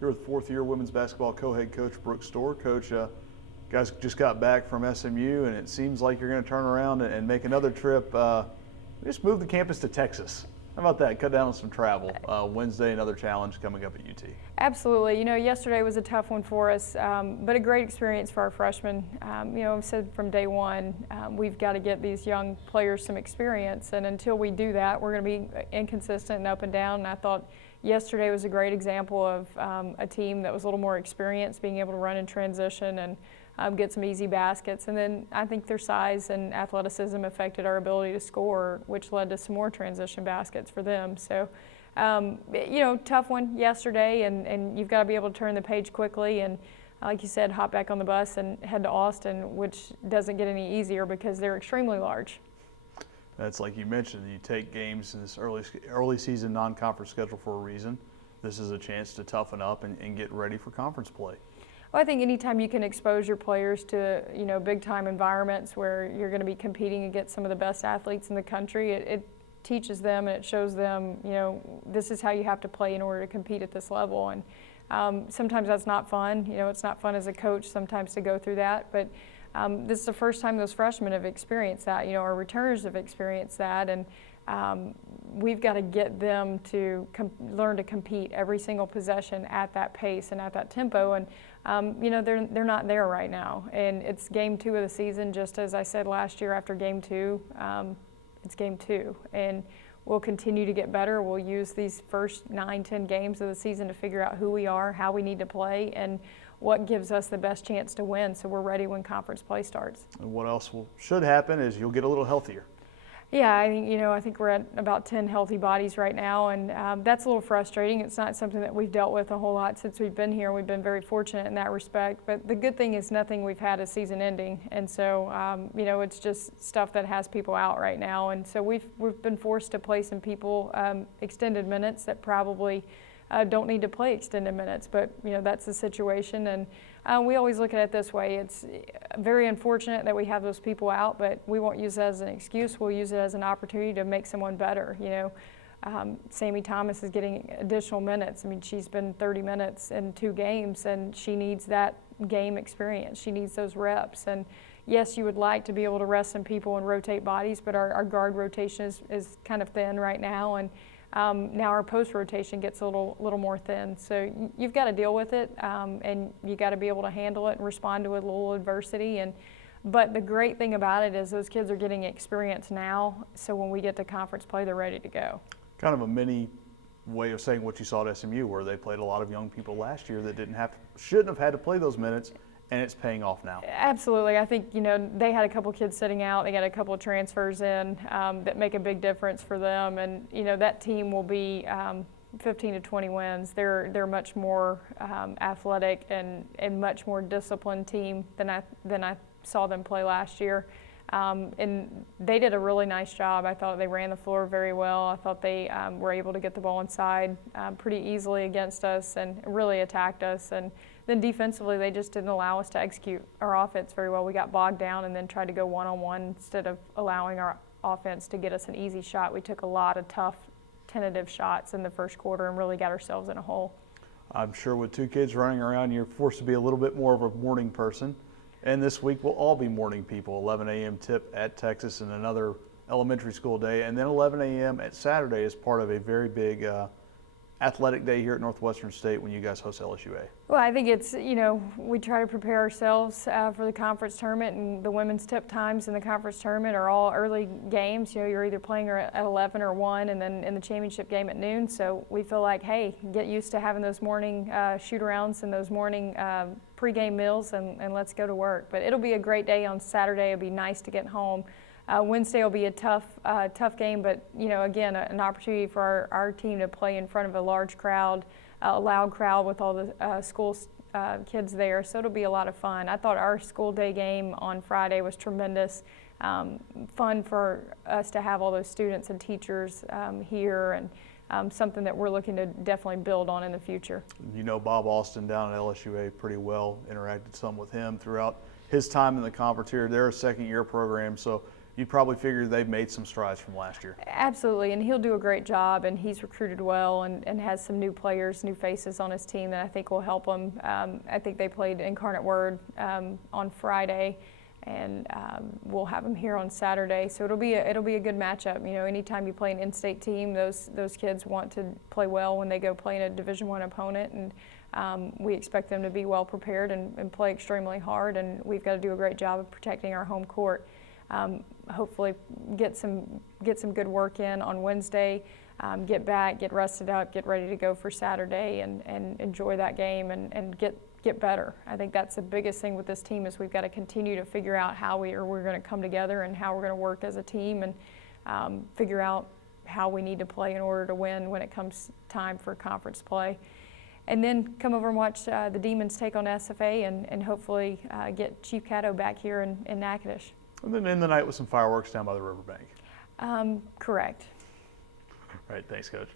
You're with fourth-year women's basketball co-head coach Brooke Stoehr. Coach, guys just got back from SMU, and it seems like you're going to turn around and make another trip. Just move the campus to Texas. How about that? Cut down on some travel. Wednesday, another challenge coming up at UT. Absolutely. Yesterday was a tough one for us, but a great experience for our freshmen. I've said from day one, we've got to get these young players some experience, and until we do that, we're going to be inconsistent and up and down. And I thought yesterday was a great example of a team that was a little more experienced, being able to run in transition and get some easy baskets. And then I think their size and athleticism affected our ability to score, which led to some more transition baskets for them. So, tough one yesterday, and you've got to be able to turn the page quickly and, like you said, hop back on the bus and head to Austin, which doesn't get any easier because they're extremely large. That's like you mentioned, you take games in this early season non-conference schedule for a reason. This is a chance to toughen up and get ready for conference play. Well, I think anytime you can expose your players to, big-time environments where you're going to be competing against some of the best athletes in the country, it teaches them and it shows them, this is how you have to play in order to compete at this level. And sometimes that's not fun. It's not fun as a coach sometimes to go through that. But this is the first time those freshmen have experienced that. Our returners have experienced that. And we've got to get them to learn to compete every single possession at that pace and at that tempo. And they're not there right now. And it's game 2 of the season, just as I said last year after game 2. It's game 2. And we'll continue to get better. We'll use these first 9-10 games of the season to figure out who we are, how we need to play, and what gives us the best chance to win so we're ready when conference play starts. And what else should happen is you'll get a little healthier. Yeah, I think we're at about 10 healthy bodies right now, and that's a little frustrating. It's not something that we've dealt with a whole lot since we've been here. We've been very fortunate in that respect, but the good thing is nothing we've had is season ending, and so it's just stuff that has people out right now, and so we've been forced to play some people extended minutes that probably don't need to play extended minutes, but that's the situation. And we always look at it this way. It's very unfortunate that we have those people out, but we won't use it as an excuse. We'll use it as an opportunity to make someone better. Sammy Thomas is getting additional minutes. I mean, she's been 30 minutes in 2 games, and she needs that game experience. She needs those reps. And yes, you would like to be able to rest some people and rotate bodies, but our guard rotation is kind of thin right now. And now our post rotation gets a little more thin, so you've got to deal with it, and you got to be able to handle it and respond to a little adversity. But the great thing about it is those kids are getting experience now, so when we get to conference play, they're ready to go. Kind of a mini way of saying what you saw at SMU, where they played a lot of young people last year that shouldn't have had to play those minutes. And it's paying off now. Absolutely. I think, they had a couple kids sitting out. They got a couple of transfers in that make a big difference for them. And, that team will be 15 to 20 wins. They're much more athletic and much more disciplined team than I saw them play last year. And they did a really nice job. I thought they ran the floor very well. I thought they were able to get the ball inside pretty easily against us and really attacked us. And then defensively, they just didn't allow us to execute our offense very well. We got bogged down and then tried to go one-on-one instead of allowing our offense to get us an easy shot. We took a lot of tough, tentative shots in the first quarter and really got ourselves in a hole. I'm sure with 2 kids running around, you're forced to be a little bit more of a morning person. And this week we'll all be morning people. 11 a.m. tip at Texas and another elementary school day. And then 11 a.m. at Saturday is part of a very big athletic day here at Northwestern State when you guys host LSUA. Well, I think it's, we try to prepare ourselves for the conference tournament, and the women's tip times in the conference tournament are all early games. You're either playing at 11 or 1 and then in the championship game at noon. So we feel like, hey, get used to having those morning shoot-arounds and those morning pregame meals and let's go to work. But it'll be a great day on Saturday. It'll be nice to get home. Wednesday will be a tough game, but again, an opportunity for our team to play in front of a large crowd, a loud crowd with all the school kids there. So it'll be a lot of fun. I thought our school day game on Friday was tremendous. Fun for us to have all those students and teachers here, and something that we're looking to definitely build on in the future. Bob Austin down at LSUA pretty well. Interacted some with him throughout his time in the conference here. They're a second-year program, so you probably figure they've made some strides from last year. Absolutely, and he'll do a great job, and he's recruited well and has some new players, new faces on his team that I think will help him. I think they played Incarnate Word on Friday, and we'll have them here on Saturday. So it'll be a good matchup. You know, anytime you play an in-state team, those kids want to play well when they go play in a Division I opponent, and we expect them to be well prepared and play extremely hard. And we've got to do a great job of protecting our home court. Hopefully, get some good work in on Wednesday. Get back, get rested up, get ready to go for Saturday, and enjoy that game and get better. I think that's the biggest thing with this team is we've got to continue to figure out how we're going to come together and how we're going to work as a team and figure out how we need to play in order to win when it comes time for conference play. And then come over and watch the Demons take on SFA and hopefully get Chief Caddo back here in Natchitoches. And then end the night with some fireworks down by the riverbank. Correct. All right, thanks, Coach.